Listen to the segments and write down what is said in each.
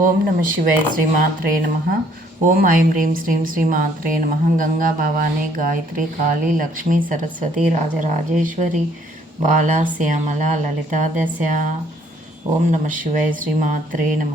ఓం నమ శివాయ శ్రీ మాత్రే నమ. ఓం ఐం హ్రీం శ్రీం శ్రీ మాత్రే నమ. గంగా భవానీ గాయత్రి కాళీ లక్ష్మీ సరస్వతి రాజరాజేశ్వరి బాలా శ్యామల లలితాదశ. ఓం నమ శివాయ శ్రీ మాత్రే నమ.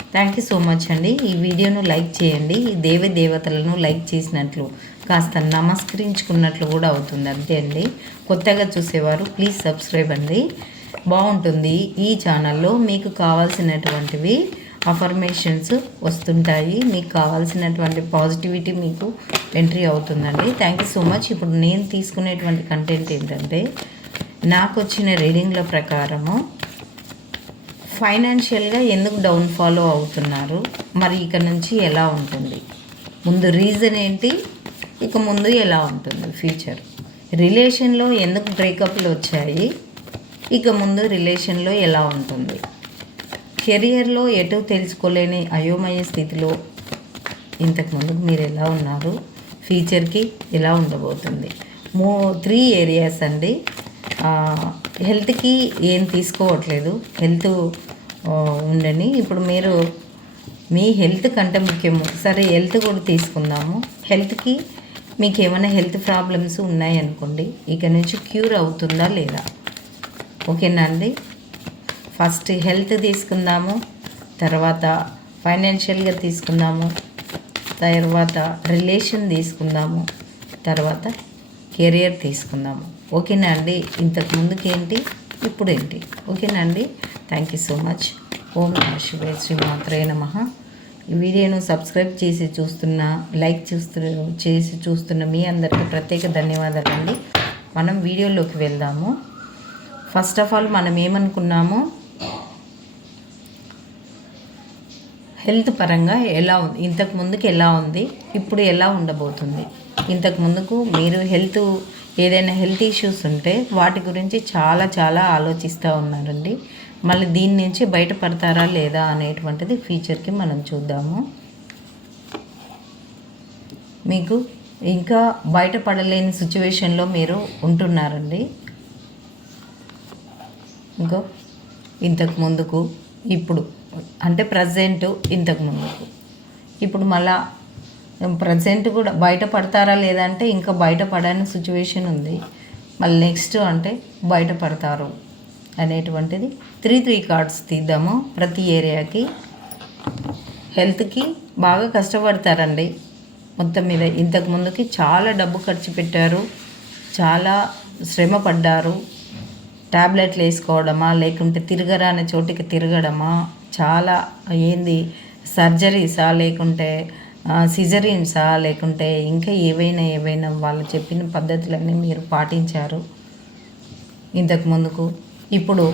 థ్యాంక్ యూ సో మచ్ అండి. ఈ వీడియోను లైక్ చేయండి. ఈ దేవ దేవతలను లైక్ చేసినట్లు కాస్త నమస్కరించుకున్నట్లు కూడా అవుతుంది. అంతే అండి. కొత్తగా చూసేవారు ప్లీజ్ సబ్స్క్రైబ్ అండి. బాగుంటుంది. ఈ ఛానల్లో మీకు కావాల్సినటువంటివి అఫర్మేషన్స్ వస్తుంటాయి. మీకు కావాల్సినటువంటి పాజిటివిటీ మీకు ఎంట్రీ అవుతుందండి. థ్యాంక్ యూ సో మచ్ ఇప్పుడు నేను తీసుకునేటువంటి కంటెంట్ ఏంటంటే నాకు వచ్చిన రీడింగ్ల ప్రకారము ఫైనాన్షియల్గా ఎందుకు డౌన్ ఫాలో అవుతున్నారు? మరి ఇక నుంచి ఎలా ఉంటుంది? ముందు రీజన్ ఏంటి? ఇక ముందు ఎలా ఉంటుంది? ఫ్యూచర్. రిలేషన్లో ఎందుకు బ్రేకప్లు వచ్చాయి? ఇక ముందు రిలేషన్లో ఎలా ఉంటుంది? కెరియర్లో ఎటు తెలుసుకోలేని అయోమయ స్థితిలో ఇంతకు ముందు మీరు ఎలా ఉన్నారు? ఫ్యూచర్కి ఎలా ఉండబోతుంది? మో త్రీ ఏరియాస్ అండి. హెల్త్కి ఏం తీసుకోవట్లేదు. హెల్త్ ఉండని. ఇప్పుడు మీరు మీ హెల్త్ కంటే ముఖ్యము. సరే హెల్త్ కూడా తీసుకుందాము. హెల్త్కి మీకు ఏమైనా హెల్త్ ప్రాబ్లమ్స్ ఉన్నాయనుకోండి ఇక నుంచి క్యూర్ అవుతుందా లేదా? ఓకేనా అండి? ఫస్ట్ హెల్త్ తీసుకుందాము తర్వాత ఫైనాన్షియల్గా తీసుకుందాము తర్వాత రిలేషన్ తీసుకుందాము తర్వాత కెరియర్ తీసుకుందాము. ఓకేనా అండి? ఇంతకు ముందుకేంటి? ఇప్పుడు ఏంటి ఓకేనా అండి? థ్యాంక్ యూ సో మచ్ ఓం నమ శివే శ్రీ మాత్రే నమ. ఈ వీడియోను సబ్స్క్రైబ్ చేసి చూస్తున్న లైక్ చూస్తు చేసి చూస్తున్న మీ అందరికీ ప్రత్యేక ధన్యవాదాలు అండి మనం వీడియోలోకి వెళ్దాము. ఫస్ట్ ఆఫ్ ఆల్ మనం ఏమనుకున్నాము? హెల్త్ పరంగా ఎలా ఉంది? ఇంతకు ముందుకు ఎలా ఉంది? ఇప్పుడు ఎలా ఉండబోతుంది? ఇంతకు ముందుకు మీరు హెల్త్ ఏదైనా హెల్త్ ఇష్యూస్ ఉంటే వాటి గురించి చాలా చాలా ఆలోచిస్తూ ఉన్నారండి. మళ్ళీ దీని నుంచి బయటపడతారా లేదా అనేటువంటిది ఫ్యూచర్కి మనం చూద్దాము. మీకు ఇంకా బయటపడలేని సిచ్యువేషన్లో మీరు ఉంటున్నారండి. ఇంకో ఇంతకు ముందుకు ఇప్పుడు అంటే ప్రజెంట్ ఇంతకు ముందుకు. ఇప్పుడు మళ్ళా ప్రజెంట్ కూడా బయటపడతారా లేదంటే ఇంకా బయటపడని సిచ్యువేషన్ ఉంది. మళ్ళీ నెక్స్ట్ అంటే బయటపడతారు అనేటువంటిది. త్రీ త్రీ కార్డ్స్ తీద్దాము. ప్రతి ఏరియాకి హెల్త్కి బాగా కష్టపడతారండి. మొత్తం మీద ఇంతకు ముందుకి చాలా డబ్బు ఖర్చు పెట్టారు. చాలా శ్రమ పడ్డారు. ట్యాబ్లెట్లు వేసుకోవడమా లేకుంటే తిరగరాని చోటికి తిరగడమా చాలా ఏంది సర్జరీసా లేకుంటే సిజరీన్సా లేకుంటే ఇంకా ఏవైనా ఏవైనా వాళ్ళు చెప్పిన పద్ధతులన్నీ మీరు పాటించారు ఇంతకు ముందుకు? ఇప్పుడు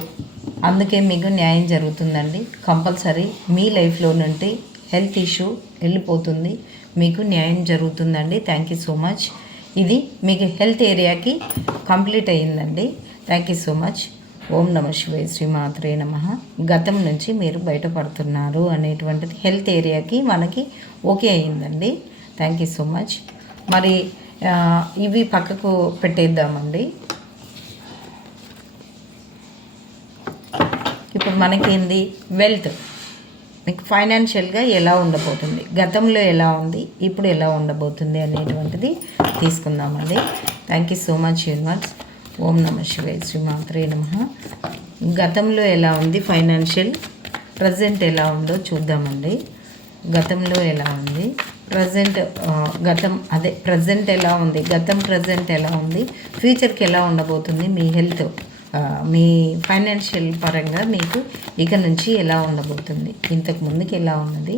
అందుకే మీకు న్యాయం జరుగుతుందండి. కంపల్సరీ మీ లైఫ్లో నుండి హెల్త్ ఇష్యూ వెళ్ళిపోతుంది. మీకు న్యాయం జరుగుతుందండి. Thank you so much. ఇది మీకు హెల్త్ ఏరియాకి కంప్లీట్ అయ్యిందండి. Thank you so much. ఓం నమ శివాయ శ్రీమాత్రే నమ. గతం నుంచి మీరు బయటపడుతున్నారు అనేటువంటిది హెల్త్ ఏరియాకి మనకి ఓకే అయిందండి. థ్యాంక్ యూ సో మచ్ మరి ఇవి పక్కకు పెట్టేద్దామండి. ఇప్పుడు మనకేంది? వెల్త్ మీకు ఫైనాన్షియల్గా ఎలా ఉండబోతుంది? గతంలో ఎలా ఉంది? ఇప్పుడు ఎలా ఉండబోతుంది అనేటువంటిది తీసుకుందామండి. Thank you so much universe ఓం నమ శివాయ శ్రీమాత్రే నమ. గతంలో ఎలా ఉంది ఫైనాన్షియల్? ప్రజెంట్ ఎలా ఉందో చూద్దామండి. గతంలో ఎలా ఉంది? ప్రజెంట్ గతం అదే ప్రజెంట్ ఎలా ఉంది? గతం ప్రజెంట్ ఎలా ఉంది? ఫ్యూచర్కి ఎలా ఉండబోతుంది? మీ హెల్త్ మీ ఫైనాన్షియల్ పరంగా మీకు ఇక నుంచి ఎలా ఉండబోతుంది? ఇంతకు ముందుకు ఎలా ఉన్నది?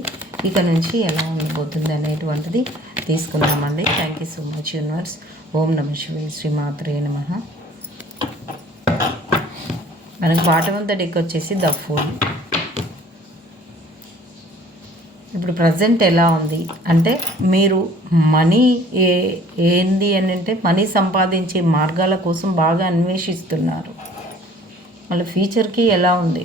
ఇక నుంచి ఎలా ఉండబోతుంది అనేటువంటిది తీసుకుందామండి. Thank you so much universe ఓం నమ శివాయ శ్రీమాత్రే నమ. మనకు బాటం అంతా డెక్ వచ్చేసి ద ఫుల్ ఇప్పుడు ప్రజెంట్ ఎలా ఉంది? అంటే మీరు మనీ ఏ ఏంది అని అంటే మనీ సంపాదించే మార్గాల కోసం బాగా అన్వేషిస్తున్నారు. వాళ్ళ ఫ్యూచర్కి ఎలా ఉంది?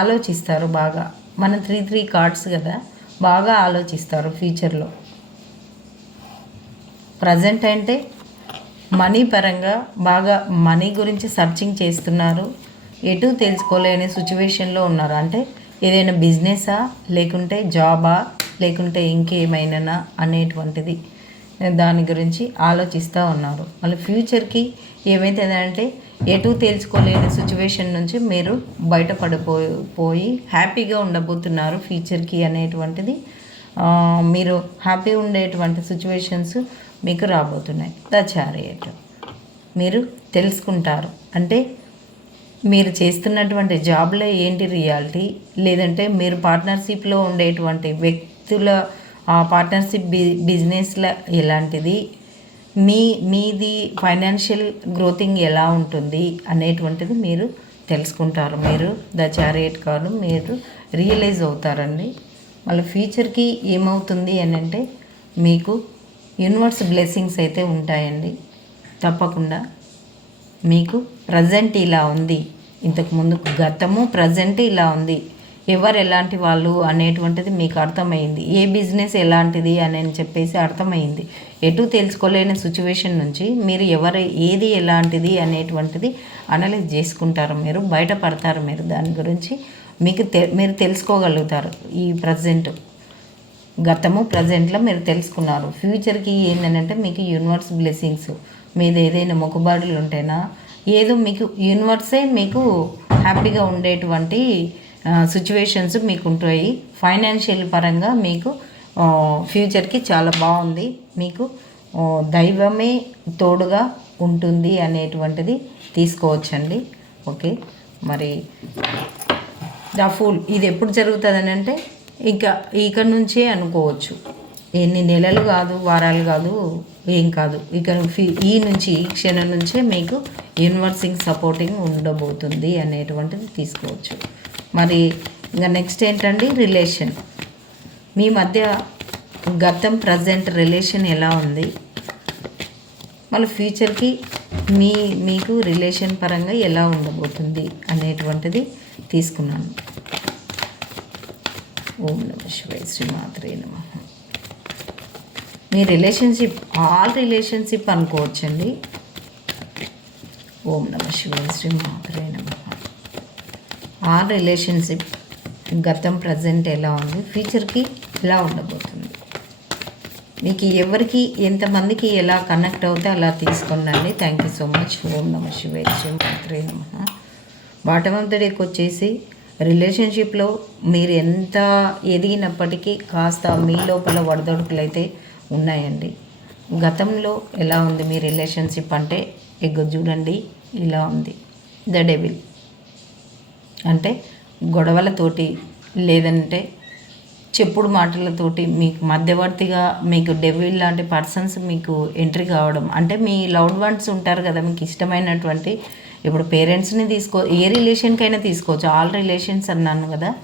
ఆలోచిస్తారు బాగా. మన త్రీ త్రీ కార్డ్స్ కదా బాగా ఆలోచిస్తారు ఫ్యూచర్లో ప్రజెంట్ అంటే మనీ పరంగా బాగా మనీ గురించి సర్చింగ్ చేస్తున్నారు. ఎటు తెలుసుకోలేని సిచ్యువేషన్లో ఉన్నారు. అంటే ఏదైనా బిజినెసా లేకుంటే జాబా లేకుంటే ఇంకేమైనా అనేటువంటిది దాని గురించి ఆలోచిస్తూ ఉన్నారు. మళ్ళీ ఫ్యూచర్కి ఏమైతుందంటే ఎటు తెలుసుకోలేని సిచ్యువేషన్ నుంచి మీరు బయటపడిపోయి పోయి హ్యాపీగా ఉండబోతున్నారు ఫ్యూచర్కి అనేటువంటిది మీరు హ్యాపీ ఉండేటువంటి సిచ్యువేషన్స్ మీకు రాబోతున్నాయి. ద చారియట్ మీరు తెలుసుకుంటారు. అంటే మీరు చేస్తున్నటువంటి జాబ్లో ఏంటి రియాలిటీ? లేదంటే మీరు పార్ట్నర్షిప్లో ఉండేటువంటి వ్యక్తుల పార్ట్నర్షిప్ బి బిజినెస్లో ఎలాంటిది? మీ మీది ఫైనాన్షియల్ గ్రోతింగ్ ఎలా ఉంటుంది అనేటువంటిది మీరు తెలుసుకుంటారు. మీరు ద చారియట్ కార్డు మీరు రియలైజ్ అవుతారండి. మళ్ళీ ఫ్యూచర్కి ఏమవుతుంది అని అంటే మీకు యూనివర్స్ బ్లెస్సింగ్స్ అయితే ఉంటాయండి. తప్పకుండా. మీకు ప్రజెంట్ ఇలా ఉంది. ఇంతకు ముందు గతము ప్రజెంట్ ఇలా ఉంది. ఎవరు ఎలాంటి వాళ్ళు అనేటువంటిది మీకు అర్థమైంది. ఏ బిజినెస్ ఎలాంటిది అని చెప్పేసి అర్థమైంది. ఎటు తెలుసుకోలేని సిచ్యువేషన్ నుంచి మీరు ఎవరు ఏది ఎలాంటిది అనేటువంటిది అనలైజ్ చేసుకుంటారు మీరు బయటపడతారు మీరు. దాని గురించి మీకు తె మీరు తెలుసుకోగలుగుతారు ఈ ప్రజెంట్ గతము ప్రజెంట్లో మీరు తెలుసుకున్నారు. ఫ్యూచర్కి ఏంటంటే మీకు యూనివర్స్ బ్లెస్సింగ్స్ మీది ఏదైనా మొక్కుబాడులు ఉంటేనా ఏదో మీకు యూనివర్సే మీకు హ్యాపీగా ఉండేటువంటి సిచ్యువేషన్స్ మీకు ఉంటాయి. ఫైనాన్షియల్ పరంగా మీకు ఫ్యూచర్కి చాలా బాగుంది. మీకు దైవమే తోడుగా ఉంటుంది అనేటువంటిది తీసుకోవచ్చండి. ఓకే? మరి ద ఫూల్. ఇది ఎప్పుడు జరుగుతుంది అంటే ఇంకా ఇక్కడ నుంచే అనుకోవచ్చు. ఎన్ని నెలలు కాదు వారాలు కాదు ఏం కాదు. ఇక ఫీ- ఈ నుంచి ఈ క్షణం నుంచే మీకు యూనివర్సింగ్ సపోర్టింగ్ ఉండబోతుంది అనేటువంటిది తీసుకోవచ్చు. మరి ఇంకా నెక్స్ట్ ఏంటండి? రిలేషన్. మీ మధ్య గతం ప్రజెంట్ రిలేషన్ ఎలా ఉంది? మళ్ళీ ఫ్యూచర్కి మీ మీకు రిలేషన్ పరంగా ఎలా ఉండబోతుంది అనేటువంటిది తీసుకున్నాను. ఓం నమ శివాయ. శ్రీమాత్రే నమ. మీ రిలేషన్షిప్ ఆల్ రిలేషన్షిప్ అనుకోవచ్చండి. ఓం నమ శివాయ. శ్రీమాత్రే నమ. ఆల్ రిలేషన్షిప్ గతం ప్రజెంట్ ఎలా ఉంది? ఫ్యూచర్కి ఎలా ఉండబోతుంది? మీకు ఎవరికి ఎంతమందికి ఎలా కనెక్ట్ అవుతే అలా తీసుకున్నాండి. థ్యాంక్ యూ సో మచ్ ఓం నమ శివాయ. శ్రీమాత్రే నమ. బాటమ్ ఆఫ్ ద డేకి వచ్చేసి రిలేషన్షిప్లో మీరు ఎంత ఎదిగినప్పటికీ కాస్త మీ లోపల వడదొడుకులు అయితే ఉన్నాయండి. గతంలో ఎలా ఉంది మీ రిలేషన్షిప్ అంటే ఎగ్గ చూడండి ఇలా ఉంది. The devil. అంటే గొడవలతోటి లేదంటే చెప్పుడు మాటలతోటి మీకు మధ్యవర్తిగా మీకు డెవిల్ లాంటి పర్సన్స్ మీకు ఎంట్రీ కావడం అంటే మీ లవ్డ్ వన్స్ ఉంటారు కదా మీకు ఇష్టమైనటువంటి ఇప్పుడు పేరెంట్స్ని తీసుకో ఏ రిలేషన్కైనా తీసుకోవచ్చు. ఆల్ రిలేషన్స్ అన్నాను కదా.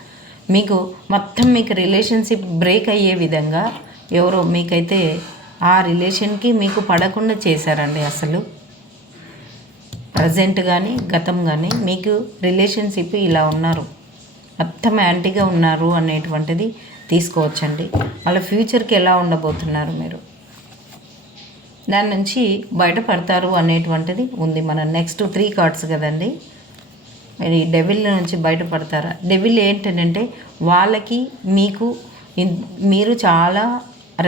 మీకు మొత్తం మీకు రిలేషన్షిప్ బ్రేక్ అయ్యే విధంగా ఎవరో మీకైతే ఆ రిలేషన్కి మీకు పడకుండా చేశారండి అసలు. ప్రజెంట్ కానీ గతం కానీ మీకు రిలేషన్షిప్ ఇలా ఉన్నారు. మొత్తం యాంటీగా ఉన్నారు అనేటువంటిది తీసుకోవచ్చండి. వాళ్ళ ఫ్యూచర్కి ఎలా ఉండబోతున్నారు మీరు? దాని నుంచి బయటపడతారు అనేటువంటిది ఉంది. మన నెక్స్ట్ త్రీ కార్డ్స్ కదండి. మరి డెవిల్ నుంచి బయటపడతారా? డెవిల్ ఏంటంటే వాళ్ళకి మీకు మీరు చాలా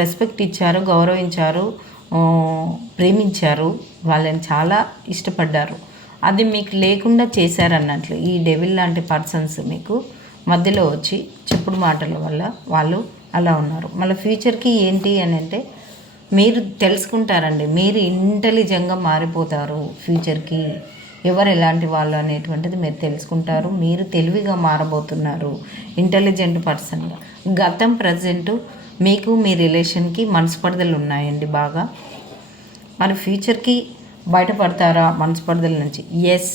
రెస్పెక్ట్ ఇచ్చారు గౌరవించారు ప్రేమించారు వాళ్ళని చాలా ఇష్టపడ్డారు. అది మీకు లేకుండా చేశారన్నట్లు ఈ డెవిల్ లాంటి పర్సన్స్ మీకు మధ్యలో వచ్చి చెప్పుడు మాటల వల్ల వాళ్ళు అలా ఉన్నారు. మళ్ళీ ఫ్యూచర్కి ఏంటి అని అంటే మీరు తెలుసుకుంటారండి. మీరు ఇంటెలిజెంట్గా మారిపోతారు ఫ్యూచర్కి ఎవరు ఎలాంటి వాళ్ళు అనేటువంటిది మీరు తెలుసుకుంటారు. మీరు తెలివిగా మారబోతున్నారు. ఇంటెలిజెంట్ పర్సన్గా గతం ప్రజెంట్ మీకు మీ రిలేషన్కి మనస్పర్ధలు ఉన్నాయండి బాగా. మరి ఫ్యూచర్కి బయటపడతారా మనస్పర్ధల నుంచి? ఎస్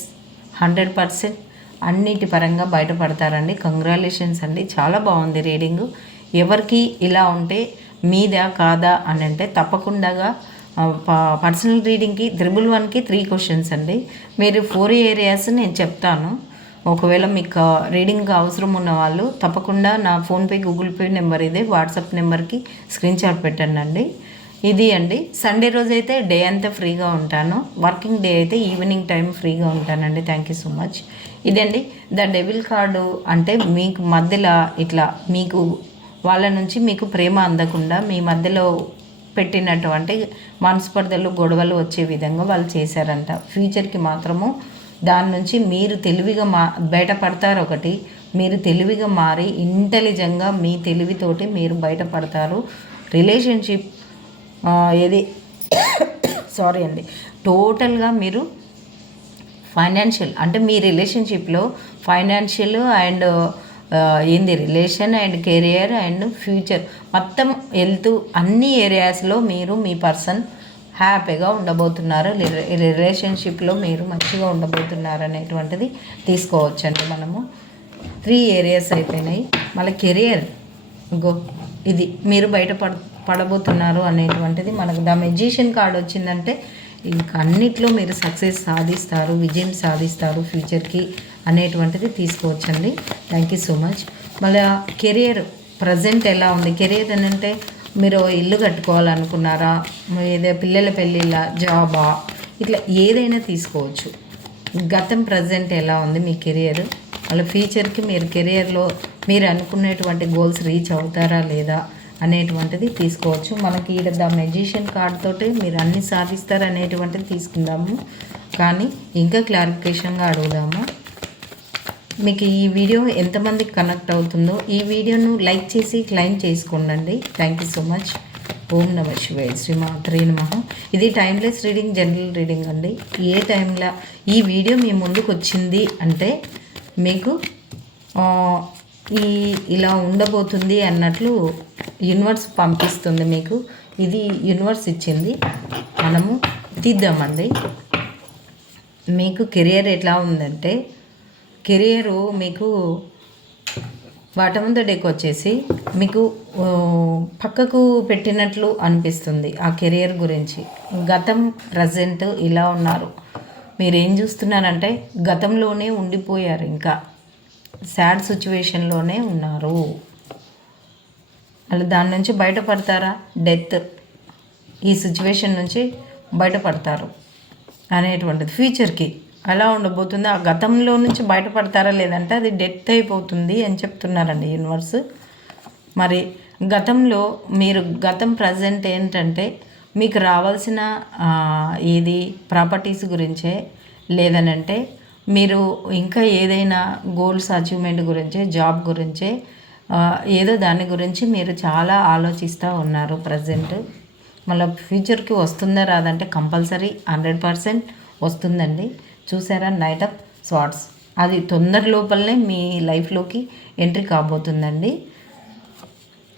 హండ్రెడ్ పర్సెంట్ అన్నిటి పరంగా బయటపడతారండి. కంగ్రాలేషన్స్ అండి. చాలా బాగుంది రీడింగ్ ఎవరికి ఇలా ఉంటే మీదా కాదా అని అంటే తప్పకుండా పర్సనల్ రీడింగ్కి త్రిబుల్ వన్కి త్రీ క్వశ్చన్స్ అండి. మీరు ఫోర్ ఏరియాస్ నేను చెప్తాను. ఒకవేళ మీకు రీడింగ్ అవసరం ఉన్న వాళ్ళు తప్పకుండా నా ఫోన్పే గూగుల్ పే నెంబర్ ఇదే వాట్సాప్ నెంబర్కి స్క్రీన్ షాట్ పెట్టండి అండి ఇది అండి. సండే రోజు అయితే డే అంతా ఫ్రీగా ఉంటాను. వర్కింగ్ డే అయితే ఈవినింగ్ టైం ఫ్రీగా ఉంటానండి. Thank you so much. ఇదండి. ద డెబిల్ కార్డు అంటే మీకు మధ్యలో ఇట్లా మీకు వాళ్ళ నుంచి మీకు ప్రేమ అందకుండా మీ మధ్యలో పెట్టినటువంటి మనస్పర్ధలు గొడవలు వచ్చే విధంగా వాళ్ళు చేశారంట. ఫ్యూచర్కి మాత్రము దాని నుంచి మీరు తెలివిగా మా బయటపడతారు ఒకటి. మీరు తెలివిగా మారి ఇంటెలిజెంట్గా మీ తెలివితోటి మీరు బయటపడతారు. రిలేషన్షిప్ ఏది సారీ అండి టోటల్గా మీరు ఫైనాన్షియల్ అంటే మీ రిలేషన్షిప్లో ఫైనాన్షియల్ అండ్ ఏంది relation and career and future మొత్తం హెల్త్ అన్ని ఏరియాస్లో మీరు మీ పర్సన్ హ్యాపీగా ఉండబోతున్నారు. రిలేషన్షిప్లో మీరు మంచిగా ఉండబోతున్నారు అనేటువంటిది తీసుకోవచ్చండి మనము. త్రీ ఏరియాస్ అయిపోయినాయి. మళ్ళీ కెరియర్ గో ఇది మీరు బయట పడ పడబోతున్నారు అనేటువంటిది మనకు. ద మెజిషియన్ కార్డ్ వచ్చిందంటే ఇంకా అన్నిట్లో మీరు సక్సెస్ సాధిస్తారు విజయం సాధిస్తారు ఫ్యూచర్కి అనేటువంటిది తీసుకోవచ్చండి. థ్యాంక్ యూ సో మచ్ మళ్ళీ కెరియర్ ప్రజెంట్ ఎలా ఉంది? కెరియర్ అంటే మీరు ఇల్లు కట్టుకోవాలనుకున్నారా? ఏదో పిల్లల పెళ్ళిళ్ళ? జాబా? ఇట్లా ఏదైనా తీసుకోవచ్చు. గతం ప్రజెంట్ ఎలా ఉంది మీ కెరియర్? మళ్ళీ ఫ్యూచర్కి మీరు కెరియర్లో మీరు అనుకునేటువంటి గోల్స్ రీచ్ అవుతారా లేదా? అనేటువంటిది తీసుకోవచ్చు. మనకి ఈడ ద మెజిషియన్ కార్డ్ తోటి మీరు అన్ని సాధిస్తారు అనేటువంటిది తీసుకుందాము. కానీ ఇంకా క్లారిఫికేషన్గా అడుగుదాము? మీకు ఈ వీడియో ఎంతమందికి కనెక్ట్ అవుతుందో ఈ వీడియోను లైక్ చేసి క్లైమ్ చేసుకోండి థ్యాంక్ యూ సో మచ్ ఓం నమ శివాయ. శ్రీమాత్రే నమ. ఇది టైమ్లెస్ రీడింగ్ జనరల్ రీడింగ్ అండి. ఏ టైంలో ఈ వీడియో మీ ముందుకు వచ్చింది అంటే మీకు ఈ ఇలా ఉండబోతుంది అన్నట్లు యూనివర్స్ పంపిస్తుంది మీకు. ఇది యూనివర్స్ ఇచ్చింది. మనము తీద్దామండి. మీకు కెరియర్ ఎట్లా ఉందంటే కెరియరు మీకు బాటమ్ డెక్ వచ్చేసి మీకు పక్కకు పెట్టినట్లు అనిపిస్తుంది ఆ కెరియర్ గురించి. గతం ప్రజెంట్ ఇలా ఉన్నారు. మీరు ఏం చూస్తున్నారంటే గతంలోనే ఉండిపోయారు ఇంకా. సాడ్ సిచ్యువేషన్లోనే ఉన్నారు. వాళ్ళు దాని నుంచి బయటపడతారా? డెత్. ఈ సిచ్యువేషన్ నుంచి బయటపడతారు అనేటువంటిది. ఫ్యూచర్కి అలా ఉండబోతుంది? ఆ గతంలో నుంచి బయటపడతారా లేదంటే అది డెత్ అయిపోతుంది అని చెప్తున్నారండి యూనివర్స్. మరి గతంలో మీరు గతం ప్రజెంట్ ఏంటంటే మీకు రావాల్సిన ఏది ప్రాపర్టీస్ గురించే లేదనంటే మీరు ఇంకా ఏదైనా గోల్స్ అచీవ్మెంట్ గురించే జాబ్ గురించే ఏదో దాని గురించి మీరు చాలా ఆలోచిస్తూ ఉన్నారు ప్రజెంట్ మళ్ళీ ఫ్యూచర్కి వస్తుందా రాదంటే కంపల్సరీ హండ్రెడ్ పర్సెంట్ వస్తుందండి. చూసారా నైట్ ఆఫ్ స్వాట్స్ అది తొందర లోపలనే మీ లైఫ్లోకి ఎంట్రీ కాబోతుందండి.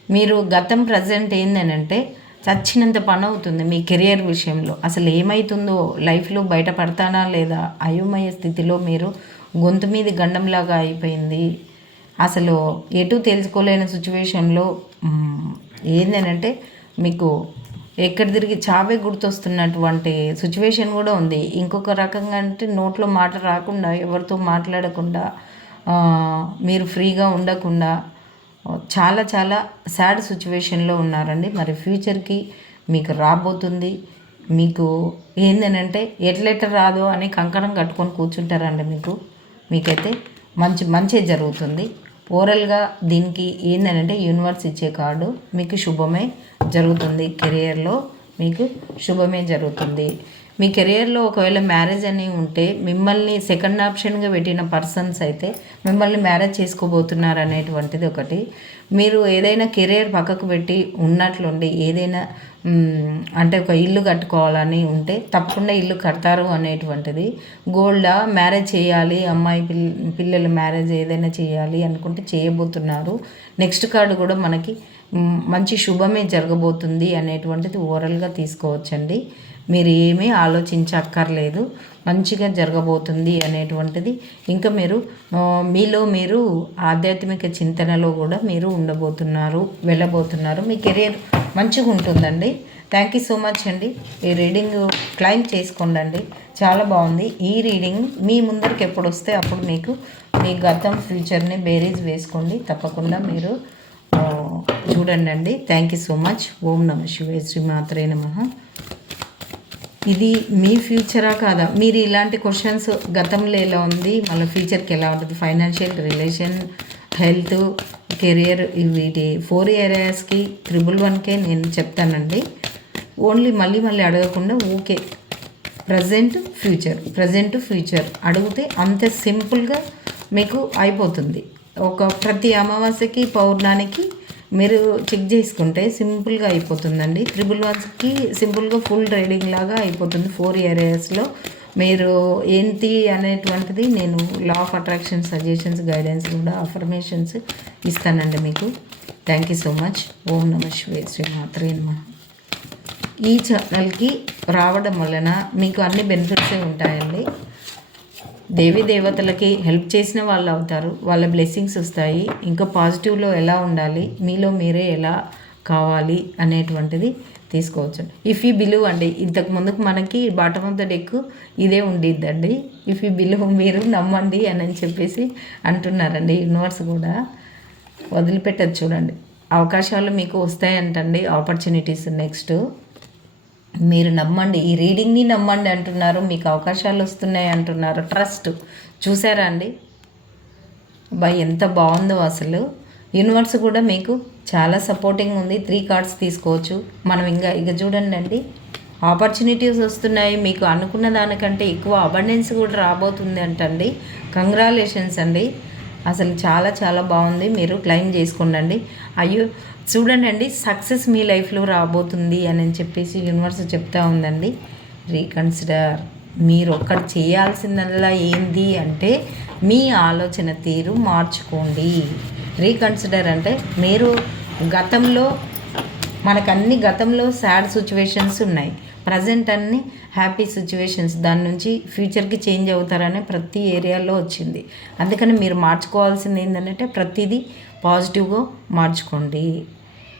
మీరు గతం ప్రజెంట్ ఏంటనంటే చచ్చినంత పని అవుతుంది మీ కెరియర్ విషయంలో. అసలు ఏమవుతుందో లైఫ్లో బయటపడతానా లేదా అయోమయ స్థితిలో మీరు గొంతు మీద గండంలాగా అయిపోయింది. అసలు ఎటు తెలుసుకోలేని సిచ్యువేషన్లో ఏంటంటే మీకు ఎక్కడ తిరిగి చావే గుర్తొస్తున్నటువంటి సిచ్యువేషన్ కూడా ఉంది. ఇంకొక రకంగా అంటే నోట్లో మాట రాకుండా ఎవరితో మాట్లాడకుండా మీరు ఫ్రీగా ఉండకుండా చాలా చాలా సాడ్ సిచ్యువేషన్లో ఉన్నారండి. మరి ఫ్యూచర్కి మీకు రాబోతుంది. మీకు ఏందనంటే ఎట్లెట్ట రాదు అని కంకణం కట్టుకొని కూర్చుంటారండి మీకు. మీకైతే మంచి మంచి జరుగుతుంది. ఓవరాల్గా దీనికి ఏంటంటే యూనివర్స్ ఇచ్చే కార్డు మీకు శుభమే జరుగుతుంది. కెరియర్లో మీకు శుభమే జరుగుతుంది. మీ కెరియర్లో ఒకవేళ మ్యారేజ్ అని ఉంటే మిమ్మల్ని సెకండ్ ఆప్షన్గా పెట్టిన పర్సన్స్ అయితే మిమ్మల్ని మ్యారేజ్ చేసుకోబోతున్నారు అనేటువంటిది ఒకటి. మీరు ఏదైనా కెరియర్ పక్కకు పెట్టి ఉన్నట్లుండి ఏదైనా అంటే ఒక ఇల్లు కట్టుకోవాలని ఉంటే తప్పకుండా ఇల్లు కడతారు అనేటువంటిది. గోల్డా మ్యారేజ్ చేయాలి అమ్మాయి పిల్ల పిల్లల మ్యారేజ్ ఏదైనా చేయాలి అనుకుంటే చేయబోతున్నారు. నెక్స్ట్ కార్డు కూడా మనకి మంచి శుభమే జరగబోతుంది అనేటువంటిది ఓవరాల్గా తీసుకోవచ్చండి. మీరు ఏమీ ఆలోచించక్కర్లేదు. మంచిగా జరగబోతుంది అనేటువంటిది. ఇంకా మీరు మీలో మీరు ఆధ్యాత్మిక చింతనలో కూడా మీరు ఉండబోతున్నారు వెళ్ళబోతున్నారు. మీ కెరీర్ మంచిగా ఉంటుందండి. థ్యాంక్ యూ సో మచ్ అండి. ఈ రీడింగ్ క్లైమ్ చేసుకోండి చాలా బాగుంది. ఈ రీడింగ్ మీ ముందరికి ఎప్పుడు వస్తే అప్పుడు మీకు మీ గతం ఫ్యూచర్ని బేరీజ్ వేసుకోండి. తప్పకుండా మీరు చూడండి అండి థ్యాంక్ యూ సో మచ్ ఓం నమ శివాయ. శ్రీమాత్రే నమ. ఇది మీ ఫ్యూచరా కాదా? మీరు ఇలాంటి క్వశ్చన్స్ గతంలో ఎలా ఉంది? మళ్ళీ ఫ్యూచర్కి ఎలా ఉంటుంది? ఫైనాన్షియల్ రిలేషన్ హెల్త్ కెరియర్ వీటి ఫోర్ ఏరియాస్కి త్రిబుల్ వన్కే నేను చెప్తానండి. ఓన్లీ మళ్ళీ మళ్ళీ అడగకుండా okay present future present future అడిగితే అంత సింపుల్గా మీకు అయిపోతుంది. ఒక ప్రతి అమావాస్యకి పౌర్ణానికి మీరు చెక్ చేసుకుంటే సింపుల్గా అయిపోతుందండి. త్రిబుల్ వన్స్కి సింపుల్గా ఫుల్ రైడింగ్ లాగా అయిపోతుంది ఫోర్ ఏరియాస్లో మీరు ఏంటి అనేటువంటిది నేను law of attraction suggestions guidance కూడా అఫర్మేషన్స్ ఇస్తానండి మీకు. థ్యాంక్ యూ సో మచ్ ఓం నమ శివే శ్రీ నమ. ఈ ఛానల్కి రావడం వలన మీకు అన్ని బెనిఫిట్సే ఉంటాయండి. దేవి దేవతలకి హెల్ప్ చేసిన వాళ్ళు అవుతారు. వాళ్ళ బ్లెస్సింగ్స్ వస్తాయి. ఇంకా పాజిటివ్లో ఎలా ఉండాలి? మీలో మీరే ఎలా కావాలి అనేటువంటిది తీసుకోవచ్చు. ఇఫ్ ఈ బిలీవ్ అండి ఇంతకు ముందుకు మనకి బాటమ్ ఆఫ్ ద డెక్ ఇదే ఉండిద్దండి. ఇఫ్ ఈ బిలీవ్ మీరు నమ్మండి అని అని చెప్పేసి అంటున్నారండి యూనివర్స్ కూడా. వదిలిపెట్టదు చూడండి. అవకాశాలు మీకు వస్తాయంటండి ఆపర్చునిటీస్ నెక్స్ట్ మీరు నమ్మండి ఈ రీడింగ్ని నమ్మండి అంటున్నారు మీకు అవకాశాలు వస్తున్నాయి అంటున్నారు. ట్రస్ట్. చూసారా అండి? బా ఎంత బాగుందో అసలు. యూనివర్స్ కూడా మీకు చాలా సపోర్టింగ్ ఉంది. త్రీ కార్డ్స్ తీసుకోవచ్చు. మనం ఇంకా ఇక చూడండి అండి. ఆపర్చునిటీస్ వస్తున్నాయి. మీకు అనుకున్న దానికంటే ఎక్కువ అబండెన్స్ కూడా రాబోతుంది అంటండి. కంగ్రాలేషన్స్ అండి. అసలు చాలా చాలా బాగుంది. మీరు క్లైమ్ చేసుకోండి అయ్యో చూడండి అండి సక్సెస్ మీ లైఫ్లో రాబోతుంది అని చెప్పేసి యూనివర్స్ చెప్తా ఉందండి. రీకన్సిడర్. మీరు ఒక్కటి చేయాల్సిందల్లా ఏంది అంటే మీ ఆలోచన తీరు మార్చుకోండి. రీకన్సిడర్ అంటే మీరు గతంలో మనకు అన్ని గతంలో సాడ్ సిచ్యువేషన్స్ ఉన్నాయి. ప్రజెంట్ అన్ని హ్యాపీ సిచ్యువేషన్స్. దాని నుంచి ఫ్యూచర్కి చేంజ్ అవుతారనే ప్రతి ఏరియాలో వచ్చింది. అందుకని మీరు మార్చుకోవాల్సింది ఏంటంటే ప్రతిదీ పాజిటివ్గా మార్చుకోండి.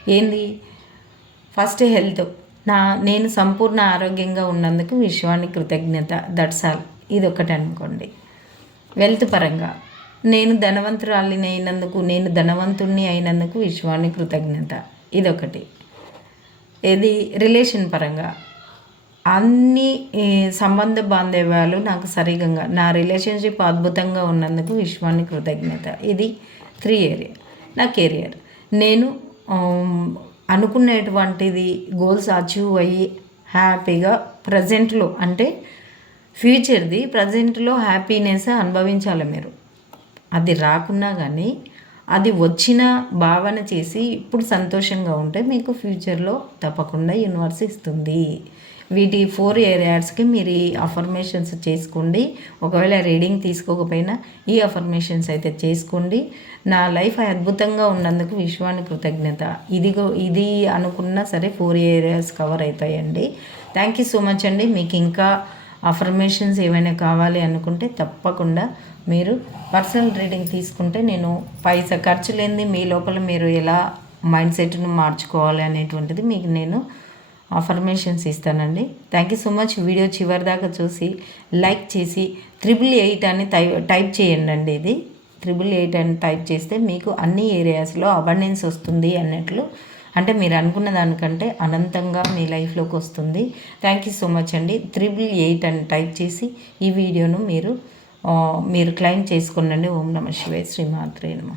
ఏంది? First health. నా నేను సంపూర్ణ ఆరోగ్యంగా ఉన్నందుకు విశ్వానికి కృతజ్ఞత. దట్స్ ఆల్ ఇది ఒకటి అనుకోండి. వెల్త్ పరంగా. నేను ధనవంతురాలిని అయినందుకు నేను ధనవంతుణ్ణి అయినందుకు విశ్వాన్ని కృతజ్ఞత. ఇదొకటి. ఇది రిలేషన్ పరంగా. అన్ని సంబంధ బాంధవ్యాలు నాకు సరిగంగా నా రిలేషన్షిప్ అద్భుతంగా ఉన్నందుకు విశ్వాన్ని కృతజ్ఞత. ఇది త్రీ ఏరియా నా కెరియర్ నేను అనుకునేటువంటిది గోల్స్ అచీవ్ అయ్యి హ్యాపీగా ప్రజెంట్లో అంటే ఫ్యూచర్ది ప్రజెంట్లో హ్యాపీనెస్ అనుభవించాలి మీరు. అది రాకున్నా కానీ అది వచ్చిన భావన చేసి ఇప్పుడు సంతోషంగా ఉంటే మీకు ఫ్యూచర్లో తప్పకుండా యూనివర్స్ ఇస్తుంది. వీటి ఫోర్ ఏరియాస్కి మీరు ఈ అఫర్మేషన్స్ చేసుకోండి. ఒకవేళ రీడింగ్ తీసుకోకపోయినా ఈ అఫర్మేషన్స్ అయితే చేసుకోండి. నా లైఫ్ అద్భుతంగా ఉన్నందుకు విశ్వాన్ని కృతజ్ఞత. ఇదిగో ఇది అనుకున్నా సరే ఫోర్ ఏరియాస్ కవర్ అవుతాయండి. థ్యాంక్ యూ సో మచ్ అండి. మీకు ఇంకా అఫర్మేషన్స్ ఏమైనా కావాలి అనుకుంటే తప్పకుండా మీరు పర్సనల్ రీడింగ్ తీసుకుంటే నేను పైసా ఖర్చు లేనిది మీ లోపల మీరు ఎలా మైండ్ సెట్ను మార్చుకోవాలి అనేటువంటిది మీకు నేను అఫర్మేషన్స్ ఇస్తానండి. Thank you so much video చివరి దాకా చూసి లైక్ చేసి త్రిబుల్ ఎయిట్ అని టై టైప్ చేయండి అండి ఇది. త్రిబుల్ ఎయిట్ అని టైప్ చేస్తే మీకు అన్ని ఏరియాస్లో అబండెన్స్ వస్తుంది అన్నట్లు అంటే మీరు అనుకున్న దానికంటే అనంతంగా మీ లైఫ్లోకి వస్తుంది. థ్యాంక్ యూ సో మచ్ అండి. త్రిబుల్ ఎయిట్ అని టైప్ చేసి ఈ వీడియోను మీరు మీరు క్లైమ్ చేసుకోండి ఓం నమ శివాయ శ్రీమాత్రే నమ.